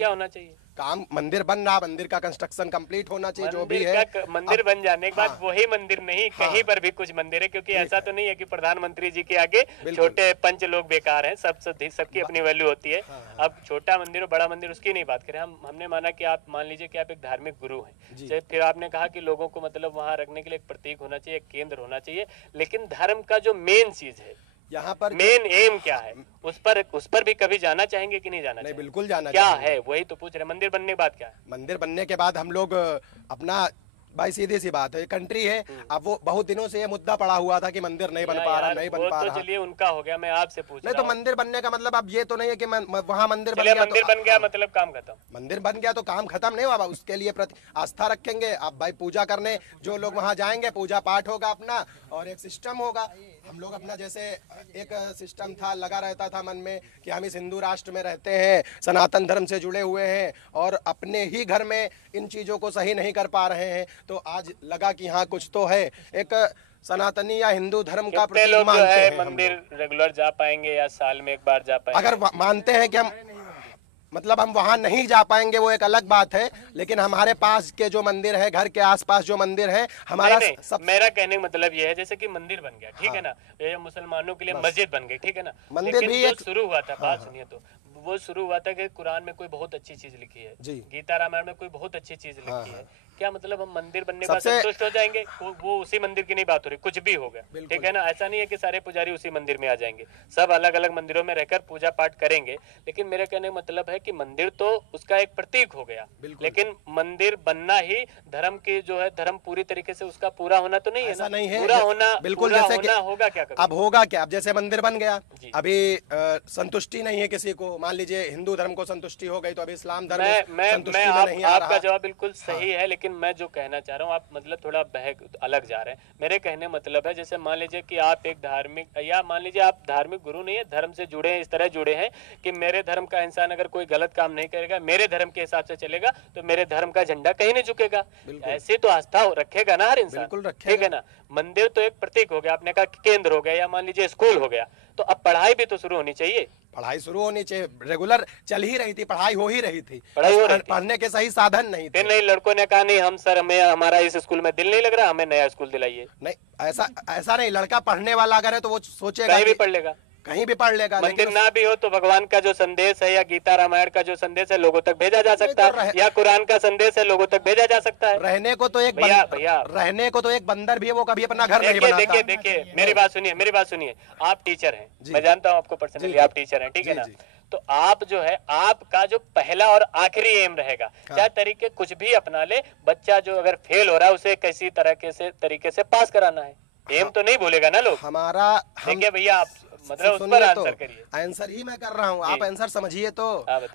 क्या होना चाहिए? काम मंदिर बन रहा, मंदिर का कंस्ट्रक्शन कंप्लीट होना चाहिए, जो भी है। मंदिर बन जाने के बाद वही मंदिर नहीं, कहीं पर भी कुछ मंदिर है, क्योंकि ऐसा तो नहीं है कि प्रधानमंत्री जी के आगे छोटे पंच लोग बेकार हैं, सबकी अपनी वैल्यू होती है। अब छोटा मंदिर हो बड़ा मंदिर उसकी नहीं बात करें, हमने माना कि आप मान लीजिए कि आप एक धार्मिक गुरु हैं, फिर आपने कहा कि लोगों को मतलब वहाँ रखने के लिए एक प्रतीक होना चाहिए, एक केंद्र होना चाहिए, लेकिन धर्म का जो मेन चीज है, यहाँ पर मेन एम क्या है, उस पर भी कभी जाना चाहेंगे कि नहीं जाना? नहीं, बिल्कुल जाना क्या है वही तो पूछ रहे। मंदिर बनने के बाद क्या है? मंदिर बनने के बाद हम लोग अपना, भाई सीधी सी बात है, कंट्री है। अब वो बहुत दिनों से ये मुद्दा पड़ा हुआ था कि मंदिर नहीं बन पा रहा, नहीं बन पा रहा। चलिए उनका हो गया, मैं आपसे पूछ नहीं, तो मंदिर बनने का मतलब अब ये तो नहीं है कि वहाँ मंदिर बन गया, मंदिर बन गया मतलब काम खत्म। मंदिर बन गया तो काम खत्म नहीं हुआ। उसके लिए प्रति आस्था रखेंगे आप भाई, पूजा करने जो लोग वहाँ जाएंगे, पूजा पाठ होगा अपना, और एक सिस्टम होगा। हम लोग अपना जैसे एक सिस्टम था, लगा रहता था मन में कि हम इस हिंदू राष्ट्र में रहते हैं, सनातन धर्म से जुड़े हुए हैं, और अपने ही घर में इन चीज़ों को सही नहीं कर पा रहे हैं, तो आज लगा कि हाँ कुछ तो है। एक सनातनी या हिंदू धर्म का लोग जो है मंदिर रेगुलर जा पाएंगे या साल में एक बार जा पाएंगे? अगर मानते हैं कि हम मतलब हम वहाँ नहीं जा पाएंगे वो एक अलग बात है, लेकिन हमारे पास के जो मंदिर है, घर के आसपास जो मंदिर है हमारा मेरा कहने का मतलब ये है, जैसे कि मंदिर बन गया, ठीक है ना, ये मुसलमानों के लिए मस्जिद बन गई, ठीक है ना, मंदिर भी एक शुरू हुआ था, बात सुनिए, तो वो शुरू हुआ था कि कुरान में कोई बहुत अच्छी चीज लिखी है, गीता रामायण में कोई बहुत अच्छी चीज लिखी है, क्या मतलब हम मंदिर बनने के बाद संतुष्ट हो जाएंगे? वो उसी मंदिर की नहीं बात हो रही, कुछ भी हो गया, ठीक है ना, ऐसा नहीं है कि सारे पुजारी उसी मंदिर में आ जाएंगे, सब अलग अलग मंदिरों में रहकर पूजा पाठ करेंगे। लेकिन मेरे कहने का मतलब है कि मंदिर तो उसका एक प्रतीक हो गया, लेकिन मंदिर बनना ही धर्म की जो है, धर्म पूरी तरीके से उसका पूरा होना तो नहीं है ना, नहीं है पूरा होना बिल्कुल, जैसे कि होगा क्या? अब होगा क्या? अब जैसे मंदिर बन गया, अभी संतुष्टि नहीं है किसी को, मान लीजिए हिंदू धर्म को संतुष्टि हो गई, तो अभी इस्लाम धर्म संतुष्टि में नहीं आ रहा। आपका जवाब बिल्कुल सही है, लेकिन मैं जो कहना चाह रहा हूँ, आप मतलब थोड़ा अलग जा रहे हैं। मेरे कहने मतलब है, जैसे मान लीजिए कि आप एक धार्मिक, या मान लीजिए आप धार्मिक गुरु नहीं है, धर्म से जुड़े हैं, इस तरह जुड़े हैं कि मेरे धर्म का इंसान अगर कोई गलत काम नहीं करेगा, मेरे धर्म के हिसाब से चलेगा, तो मेरे धर्म का झंडा कहीं नहीं झुकेगा। ऐसी तो आस्था रखेगा ना हर इंसान, ठीक है ना। मंदिर तो एक प्रतीक हो गया, आपने कहा केंद्र हो गया, या मान लीजिए स्कूल हो गया, तो अब पढ़ाई भी तो शुरू होनी चाहिए। पढ़ाई शुरू होनी चाहिए, रेगुलर चल ही रही थी, पढ़ाई हो ही रही थी, पढ़ने के सही साधन नहीं थे। नहीं, लड़कों ने कहा नहीं हम सर, हमें हमारा इस स्कूल में दिल नहीं लग रहा, हमें नया स्कूल दिलाइए। नहीं, ऐसा नहीं, लड़का पढ़ने वाला अगर है तो वो सोचेगा कहीं भी पढ़ लेगा, कहीं भी पढ़ लेगा। मंदिर ना भी हो तो भगवान का जो संदेश है या गीता रामायण का जो संदेश है लोगों तक भेजा जा सकता है, या कुरान का संदेश है लोगं तक भेजा जा सकता है। रहने को तो एक रहने को तो एक बंदर भी है, वो कभी अपना घर नहीं बनाता। देखिए मेरी बात सुनिए, आप टीचर हैं, मैं जानता हूँ आपको पर्सनली, आप टीचर हैं, ठीक है ना, तो आप जो है, आपका जो पहला और आखिरी एम रहेगा, चाहे तरीके कुछ भी अपना ले, बच्चा जो अगर फेल हो रहा है उसे किसी तरीके से पास कराना है, एम तो नहीं भूलेगा ना लोग। हमारा देखिए भैया, आप मतलब उस पर आंसर करिए। आंसर ही मैं कर रहा हूँ, आप आंसर समझिए। तो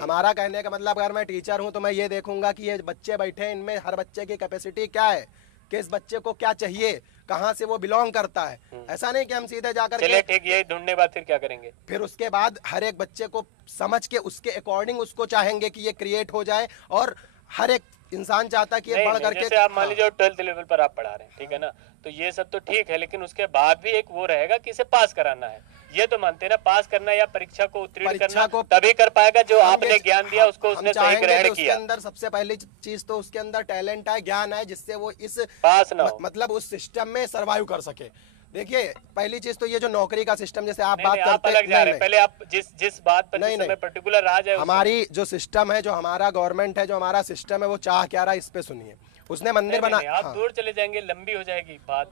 हमारा कहने का मतलब, अगर मैं टीचर हूँ तो मैं ये देखूंगा कि ये बच्चे बैठे हैं, इनमें हर बच्चे की कैपेसिटी क्या है, कि इस बच्चे को क्या चाहिए, कहाँ से वो बिलोंग करता है। ऐसा नहीं कि हम सीधे जाकर चलिए ठीक, यही ढूंढने बाद फिर क्या करेंगे? फिर उसके बाद हर एक बच्चे को समझ के उसके अकॉर्डिंग उसको चाहेंगे कि ये क्रिएट हो जाए, और हर एक इंसान चाहता है कि ये बढ़ करके, जैसे आप मान लीजिए 12th लेवल पर आप पढ़ा रहे हैं, ठीक है ना, तो ये सब तो ठीक है, लेकिन उसके बाद भी एक वो रहेगा कि इसे पास कराना है, ये तो मानते हैं ना, पास करना या परीक्षा को उत्तीर्ण करना तभी कर पाएगा जो आपने ज्ञान दिया उसको उसने सही ग्रहण किया। उसके अंदर सबसे पहली चीज तो उसके अंदर टैलेंट है, ज्ञान है, जिससे वो इस पास ना मतलब उस सिस्टम में सर्वाइव कर सके। देखिए पहली चीज तो ये जो नौकरी का सिस्टम, जैसे आप बात करते हैं, पहले आप जिस बात पर नहीं पर्टिकुलर आ जाए, हमारी जो सिस्टम है, जो हमारा गवर्नमेंट है, जो हमारा सिस्टम है, वो चाह क्या रहा है इस पे सुनिए। उसने मंदिर बना, आप दूर चले जाएंगे, लंबी हो जाएगी बात।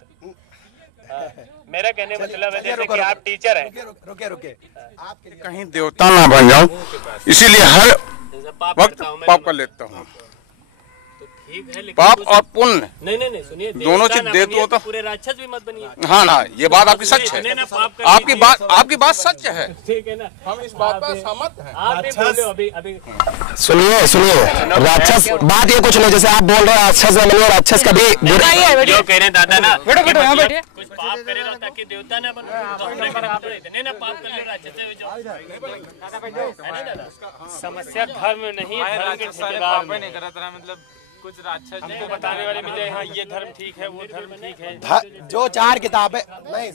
मेरा कहने मतलब है, जैसे कि आप टीचर हैं, रुके कहीं देवता ना बन जाऊं, इसीलिए हर वक्त पाप कर लेता हूँ। पाप और पुण्य नहीं सुनिए, दोनों चीज दे तो पूरे राक्षस भी मत बनिए। हाँ ना, ये बात आपकी सच है, आपकी बात सच है, ठीक है ना, हम इस बात पर सहमत हैं। अभी सुनिए राक्षस बात ये कुछ नहीं, जैसे आप बोल रहे हैं राक्षस है, राक्षस का भी जो कह रहे हैं दादा ना, कुछ पाप करेगा ताकि देवता ना बनो, इतने ना पाप कर ले राक्षस। समस्या धर्म नहीं, धर्म के ठेकेदार, नहीं करा था, मतलब कुछ राक्षस हमको बताने वाले मिले, हाँ ये धर्म ठीक है, वो धर्म ठीक है। जो 4 किताबें नहीं,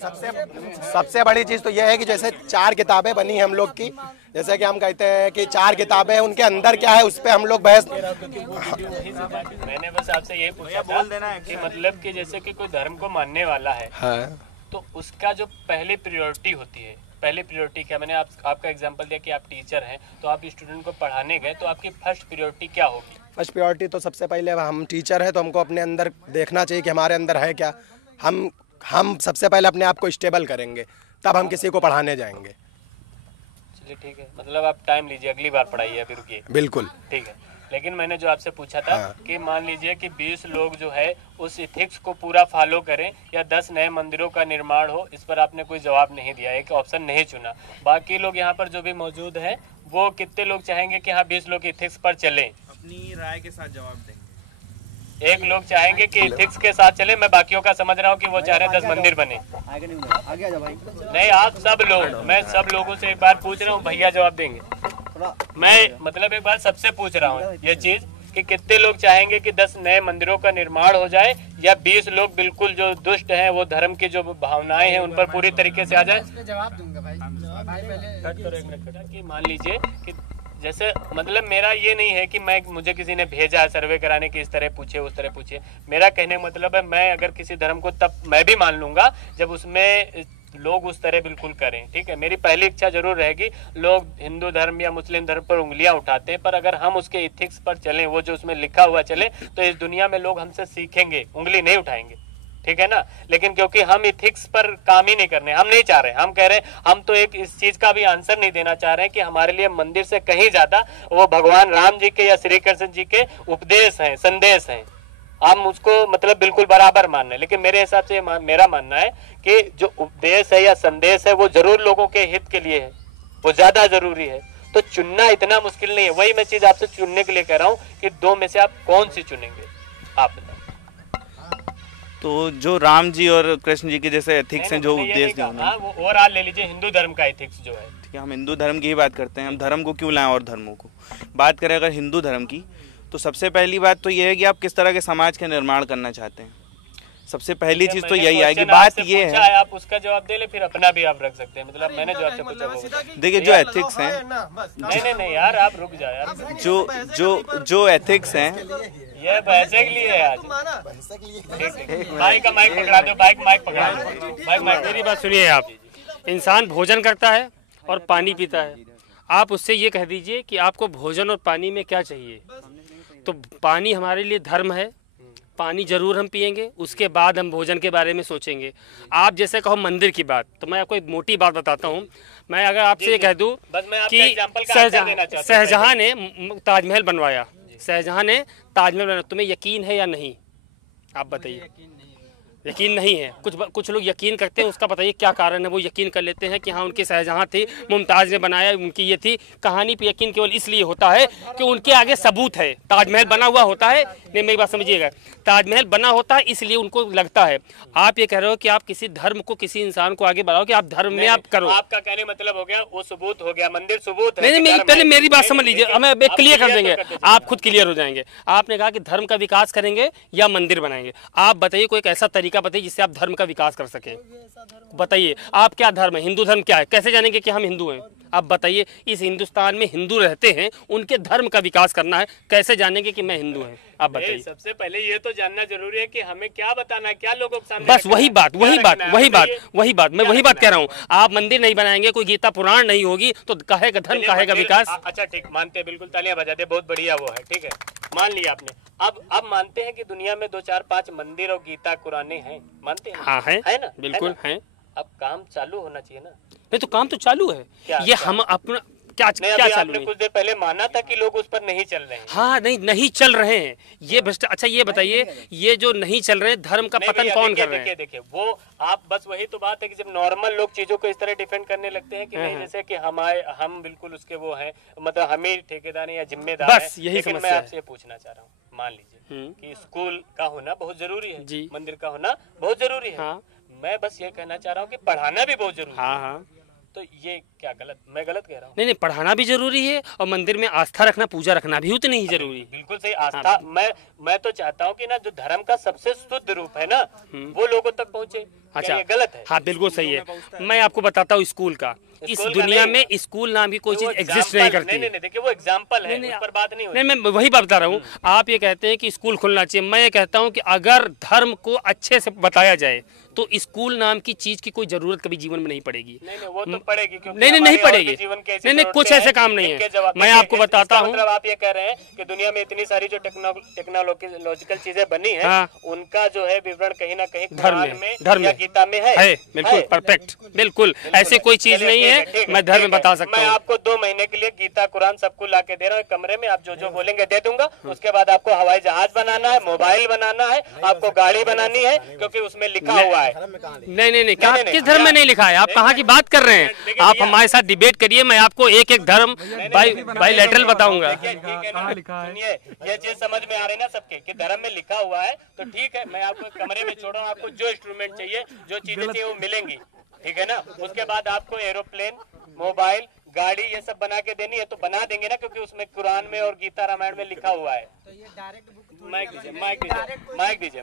सबसे बड़ी चीज तो यह है कि जैसे 4 किताबें बनी हम लोग की, जैसे कि हम कहते हैं कि 4 किताबें, उनके अंदर क्या है उस पे हम लोग बहस। मैंने बस आपसे ये पूछा था कि मतलब कि जैसे कि कोई धर्म को मानने वाला है, तो उसका जो पहली प्रायोरिटी होती है, पहली प्रायोरिटी क्या? मैंने आपका एग्जांपल दिया कि आप टीचर हैं, तो आप स्टूडेंट को पढ़ाने गए, तो आपकी फर्स्ट प्रायोरिटी क्या होगी? फर्स्ट प्रायोरिटी तो सबसे पहले हम टीचर हैं तो हमको अपने अंदर देखना चाहिए कि हमारे अंदर है क्या। हम सबसे पहले अपने आप को स्टेबल करेंगे, तब हम किसी को पढ़ाने जाएंगे। चलिए ठीक है, मतलब आप टाइम लीजिए, अगली बार पढ़ाइए, अभी रुकिए। बिल्कुल ठीक है। लेकिन मैंने जो आपसे पूछा था कि मान लीजिए कि 20 लोग जो है उस इथिक्स को पूरा फॉलो करें या 10 नए मंदिरों का निर्माण हो, इस पर आपने कोई जवाब नहीं दिया, एक ऑप्शन नहीं चुना। बाकी लोग यहाँ पर जो भी मौजूद हैं, वो कितने लोग चाहेंगे कि हाँ 20 लोग इथिक्स पर चलें? अपनी राय के साथ जवाब देंगे। एक लोग चाहेंगे कि इथिक्स के साथ चले, मैं बाकियों का समझ रहा हूँ कि वो चाह रहे हैं 10 मंदिर बने। नहीं, आप सब लोग, मैं सब लोगों से एक बार पूछ रहा हूँ, भैया जवाब देंगे? मैं मतलब एक बार सबसे पूछ रहा हूँ ये चीज कि कितने लोग चाहेंगे कि 10 नए मंदिरों का निर्माण हो जाए, या 20 लोग बिल्कुल जो दुष्ट हैं, वो धर्म की जो भावनाएं हैं उन पर पूरी तरीके से आ जाए? जवाब दूंगा भाई पहले कि मान लीजिए कि जैसे मतलब मेरा ये नहीं है कि मुझे किसी ने भेजा है सर्वे कराने की इस तरह पूछे उस तरह पूछे। मेरा कहने का मतलब है, मैं अगर किसी धर्म को तब मैं भी मान लूंगा जब उसमें लोग उस तरह बिल्कुल करें। ठीक है, मेरी पहली इच्छा जरूर रहेगी, लोग हिंदू धर्म या मुस्लिम धर्म पर उंगलियां उठाते हैं, पर अगर हम उसके इथिक्स पर चलें, वो जो उसमें लिखा हुआ चले, तो इस दुनिया में लोग हमसे सीखेंगे, उंगली नहीं उठाएंगे। ठीक है ना? लेकिन क्योंकि हम इथिक्स पर काम ही नहीं करने, हम नहीं चाह रहे, हम कह रहे हैं, हम तो एक इस चीज का भी आंसर नहीं देना चाह रहे हैं कि हमारे लिए मंदिर से कहीं ज्यादा वो भगवान राम जी के या श्री कृष्ण जी के उपदेश हैं, संदेश हैं, हम उसको मतलब बिल्कुल बराबर मान रहे हैं। लेकिन मेरे हिसाब से मेरा मानना है कि जो उपदेश है या संदेश है वो जरूर लोगों के हित के लिए है, वो ज्यादा जरूरी है। तो चुनना इतना मुश्किल नहीं है। वही मैं चीज आपसे चुनने के लिए कह रहा हूँ कि 2 में से आप कौन सी चुनेंगे, आप बताओ। तो जो राम जी और कृष्ण जी के जैसे एथिक्स हैं, जो उपदेश जो वो ओवरऑल ले लीजिए, हिंदू धर्म का एथिक्स जो है। ठीक है, हम हिंदू धर्म की ही बात करते हैं, हम धर्म को क्यों लाएं और धर्मों को। बात करें अगर हिंदू धर्म की, तो सबसे पहली बात तो ये है कि आप किस तरह के समाज का निर्माण करना चाहते हैं। सबसे पहली चीज तो यही आएगी। बात ये है, आप उसका जवाब दे ले, फिर अपना भी आप रख सकते हैं। मतलब मैंने जो आपसे पूछा, देखिए जो एथिक्स हैं, नहीं यार, आप रुक जाओ यार। जो एथिक्स हैं, ये बहसे के लिए है आज। का माइक पकड़ा दो, माइक पकड़ा दो। मेरी बात सुनिए आप। इंसान भोजन करता है और पानी पीता है। आप उससे ये कह दीजिए कि आपको भोजन और पानी में क्या चाहिए, तो पानी हमारे लिए धर्म है, पानी जरूर हम पिएंगे, उसके बाद हम भोजन के बारे में सोचेंगे। आप जैसे कहो मंदिर की बात, तो मैं आपको एक मोटी बात बताता हूँ। मैं अगर आपसे ये कह दूँ कि शाहजहां ने ताजमहल बनवाया, शाहजहां ने ताजमहल बनाया, तुम्हें यकीन है या नहीं? आप बताइए। यकीन नहीं है। कुछ लोग यकीन करते हैं, उसका बताइए क्या कारण है? वो यकीन कर लेते हैं कि हाँ उनके शाहजहां थे, मुमताज़ ने बनाया, उनकी ये थी। कहानी पे यकीन केवल इसलिए होता है कि उनके आगे सबूत है। ताजमहल बना हुआ होता है, नहीं मेरी बात समझिएगा, ताजमहल बना होता है इसलिए उनको लगता है। आप ये कह रहे हो कि आप किसी धर्म को, किसी इंसान को आगे बढ़ाओ कि आप धर्म में आप करो। आपका कहने मतलब हो गया वो सबूत हो गया, मंदिर सबूत है। नहीं, पहले मेरी बात समझ लीजिए, हमें क्लियर कर देंगे, आप खुद क्लियर हो जाएंगे। आपने कहा कि धर्म का विकास करेंगे या मंदिर बनाएंगे। आप बताइए कोई ऐसा तरीका बताइए जिससे आप धर्म का विकास कर सके। बताइए आप क्या धर्म है, हिंदू धर्म क्या है, कैसे जानेंगे कि हम हिंदू हैं? आप बताइए, इस हिंदुस्तान में हिंदू रहते हैं, उनके धर्म का विकास करना है, कैसे जानेंगे कि मैं हिंदू हूँ? आप बताइए। सबसे पहले ये तो जानना जरूरी है कि हमें क्या बताना है, क्या लोगों के सामने। बस वही बात मैं वही बात कह रहा हूँ। आप मंदिर नहीं बनाएंगे, कोई गीता पुराण नहीं होगी, तो कहेगा धर्म, कहेगा विकास। अच्छा ठीक, मानते हैं, बिल्कुल तालियां बजा दे, बहुत बढ़िया वो है, ठीक है, मान लिया आपने। अब मानते हैं कि दुनिया में 2, 4, 5 मंदिर और गीता कुराने हैं, मानते हैं? हाँ है ना, बिल्कुल है। अब काम चालू होना चाहिए ना। नहीं तो काम तो चालू है, ये हम अपना क्या चालू है? कुछ देर पहले माना था कि लोग उस पर नहीं चल रहे हैं। हाँ, नहीं चल रहे हैं ये भ्रष्ट। अच्छा ये बताइए, ये जो नहीं चल रहे, धर्म का पतन कौन कर रहे हैं? देखिए वो आप बस वही तो बात है कि जब नॉर्मल लोग चीजों को इस तरह डिफेंड करने लगते हैं कि नहीं, जैसे कि हम बिल्कुल उसके वो हैं, मतलब हम ही ठेकेदार या जिम्मेदार बस यही समस्या है। मैं आपसे पूछना चाह रहा हूँ, मान लीजिए कि स्कूल का होना बहुत जरूरी है, मंदिर का होना बहुत जरूरी है। मैं बस ये कहना चाह रहा हूँ कि पढ़ाना भी बहुत जरूरी है। तो ये क्या गलत, मैं गलत कह रहा हूँ? नहीं, पढ़ाना भी जरूरी है और मंदिर में आस्था रखना, पूजा रखना भी उतनी ही जरूरी। बिल्कुल सही, आस्था। मैं तो चाहता हूँ कि ना जो धर्म का सबसे शुद्ध रूप है ना वो लोगों तक पहुँचे। अच्छा, ये गलत है? हाँ बिल्कुल सही है। मैं आपको बताता हूँ, स्कूल का इस दुनिया में स्कूल नाम की कोई चीज एग्जिस्ट नहीं करती। नहीं, देखिए वो एग्जाम्पल है, उस पर बात नहीं होती। नहीं, मैं वही बात बता रहा हूँ। आप ये कहते हैं कि स्कूल खुलना चाहिए, मैं ये कहता हूँ कि अगर धर्म को अच्छे से बताया जाए तो स्कूल नाम की चीज की कोई जरूरत कभी जीवन में नहीं पड़ेगी। नहीं, वो तो पड़ेगी, नहीं पड़ेगी। नहीं, कुछ ऐसे काम नहीं है। मैं आपको बताता हूँ, मतलब आप ये कह रहे हैं कि दुनिया में इतनी सारी जो टेक्नोलॉजिकल चीजें बनी है, हाँ, उनका जो है विवरण कहीं ना कहीं धर्म में, गीता में है। बिल्कुल परफेक्ट, बिल्कुल ऐसी कोई चीज नहीं है। मैं धर्म में बता सकता हूँ। मैं आपको 2 महीने के लिए गीता कुरान सबको ला के दे रहा हूँ कमरे में, आप जो बोलेंगे दे दूंगा। उसके बाद आपको हवाई जहाज बनाना है, मोबाइल बनाना है, आपको गाड़ी बनानी है, क्योंकि उसमें लिखा हुआ है। नहीं, क्या किस धर्म में नहीं लिखा है? आप कहाँ की बात कर रहे हैं? आप हमारे साथ डिबेट करिए, मैं आपको एक एक धर्म बाइलैटरल बताऊंगा। सुनिए, ये चीज समझ में आ रही है ना सबके कि धर्म में लिखा हुआ है, तो ठीक है, मैं आपको कमरे में छोड़ रहा हूँ। आपको जो इंस्ट्रूमेंट चाहिए, जो चीजें चाहिए वो मिलेंगी, ठीक है ना? उसके बाद आपको एरोप्लेन, मोबाइल, गाड़ी ये सब बना के देनी है तो बना देंगे ना, क्योंकि उसमें कुरान में और गीता रामायण में लिखा हुआ है। तो ये डायरेक्ट माइक दीजिए।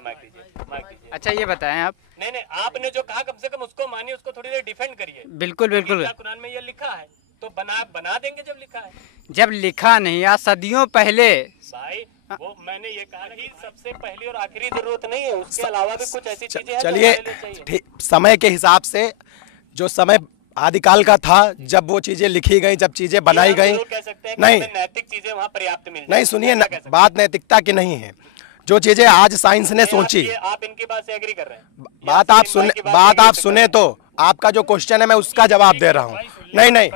अच्छा ये बताएं आप। नहीं, आपने जो कहा कम से कम उसको मानिए, उसको थोड़ी देर डिफेंड करिए। बिल्कुल कुरान में ये लिखा है तो बना देंगे जब लिखा है। जब लिखा नहीं या सदियों पहले भाई, वो मैंने ये कहा कि सबसे पहली और आखिरी जरूरत नहीं है, उसके अलावा भी कुछ ऐसी चीजें हैं। चलिए, समय के हिसाब से जो समय आदिकाल का था, जब वो चीजें लिखी गई, जब चीजें बनाई गई, नहीं नैतिक चीजें वहाँ पर्याप्त मिल नहीं, सुनिए, बात नैतिकता की नहीं है। जो चीजें आज साइंस ने सोची, आप इनकी बात से एग्री कर रहे हैं? बात आप सुने तो आपका जो क्वेश्चन है मैं उसका जवाब दे रहा हूँ। नहीं,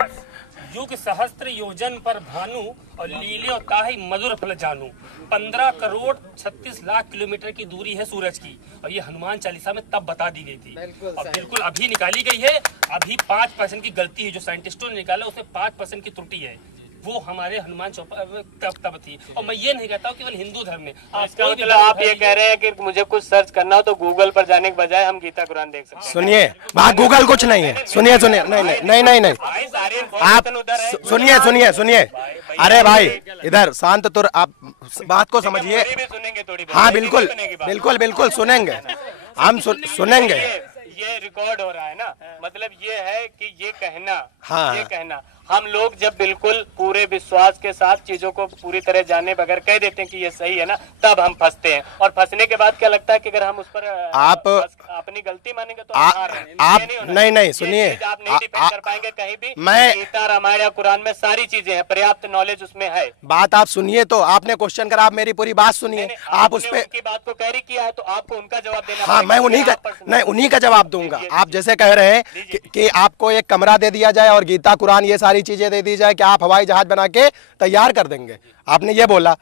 युग सहस्त्र योजन पर भानु और लीले ताहि मधुर फल जानू। 15 करोड़ 36 लाख किलोमीटर की दूरी है सूरज की, और ये हनुमान चालीसा में तब बता दी गई थी। और बिल्कुल अभी निकाली गई है। अभी 5% की गलती है जो साइंटिस्टों ने निकाला, उसमें 5% की त्रुटि है, वो हमारे हनुमान तब थी। और मैं ये नहीं कहता हूँ केवल हिंदू धर्म में। मतलब आप ये कह रहे हैं कि मुझे कुछ सर्च करना हो तो गूगल पर जाने के बजाय हम गीता कुरान देख सकते हैं? सुनिए, वहाँ गूगल कुछ नहीं है। सुनिए, नहीं, आप सुनिए। अरे भाई, इधर शांत तुर, आप बात को समझिए। हाँ बिल्कुल सुनेंगे, हम सुनेंगे। ये रिकॉर्ड हो रहा है ना, मतलब ये है कि ये कहना, हाँ, ये कहना हम लोग जब बिल्कुल पूरे विश्वास के साथ चीजों को पूरी तरह जाने बगैर कह देते हैं कि ये सही है ना, तब हम फंसते हैं। और फंसने के बाद क्या लगता है कि अगर हम उस पर आप अपनी गलती मानेंगे तो आप नहीं सुनिए, आप नहीं डिफेंड कर पाएंगे कहीं भी। मैं गीता रामायण या कुरान में सारी चीजें हैं, पर्याप्त नॉलेज उसमें है। बात आप सुनिए, तो आपने क्वेश्चन करा, आप मेरी पूरी बात सुनिए। आप उस पे उनकी बात को कैरी किया है तो आपको उनका जवाब देना। हाँ, मैं उन्हीं का जवाब दूंगा। आप जैसे कह रहे हैं कि आपको एक कमरा दे दिया जाए और गीता कुरान ये सारी चीजें दे दी जाए कि आप हवाई जहाज बना के तैयार कर देंगे, आपने ये बोला।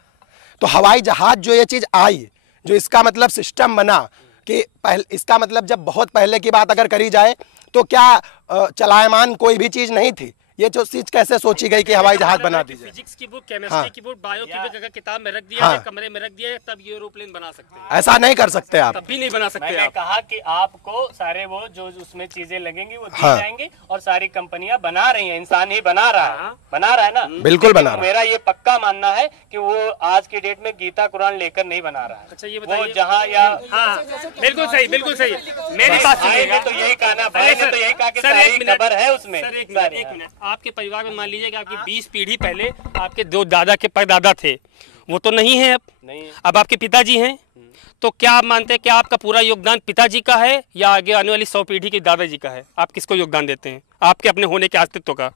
तो हवाई जहाज जो ये चीज आई, जो इसका मतलब सिस्टम बना कि इसका मतलब जब बहुत पहले की बात अगर करी जाए तो क्या चलायमान कोई भी चीज नहीं थी? ये जो चीज कैसे सोची गई कि हवाई जहाज बना दी जाए? फिजिक्स की बुक, केमिस्ट्री की बुक, बायो की बुक अगर किताब में रख दिया है, कमरे में रख दिया है, तब ये एरोप्लेन बना सकते हैं। ऐसा नहीं कर सकते आप, तब भी नहीं बना सकते। मैंने कहा कि आपको सारे वो जो उसमें चीजें लगेंगी वो दी जाएंगी, और सारी कंपनियां बना रही हैं, इंसान ही बना रहा है ना, बिल्कुल बना रहा है। मेरा ये पक्का मानना है कि वो आज की डेट में गीता कुरान लेकर नहीं बना रहा है। अच्छा ये बताइए, जहाँ या बिल्कुल सही मेरी बात सुनिएगा। तो यही कहा ना भाई ने, तो यही कहा कि सारी खबर है उसमें। सर एक मिनट, आपके परिवार में मान लीजिए कि आपकी 20 पीढ़ी पहले आपके 2 दादा के परदादा थे, वो तो नहीं है अब आपके पिताजी हैं, तो क्या आप मानते हैं कि आपका पूरा योगदान पिताजी का है या आगे आने वाली 100 पीढ़ी के दादाजी का है? आप किसको योगदान देते हैं आपके अपने होने के अस्तित्व का?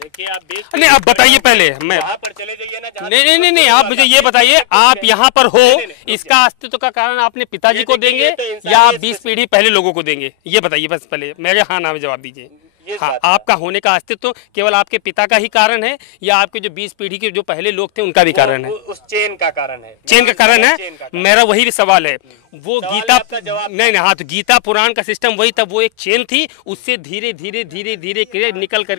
देखिए आप नहीं, आप बताइए पहले। मैं पर चले जाइए ना। नहीं, आप मुझे ये बताइए, आप यहाँ पर हो, इसका अस्तित्व का कारण आपने पिताजी को देंगे या आप 20 पीढ़ी पहले लोगों को देंगे? ये बताइए बस पहले मेरे हाँ ना में जवाब दीजिए। हाँ, आपका होने का अस्तित्व केवल आपके पिता का ही कारण है या आपके जो 20 पीढ़ी के जो पहले लोग थे उनका भी कारण है? उस चेन का कारण है। चेन का कारण है। मेरा वही भी सवाल है। वो गीता नहीं, हाँ, तो गीता पुराण का सिस्टम वही था, वो एक चेन थी, उससे धीरे धीरे निकल कर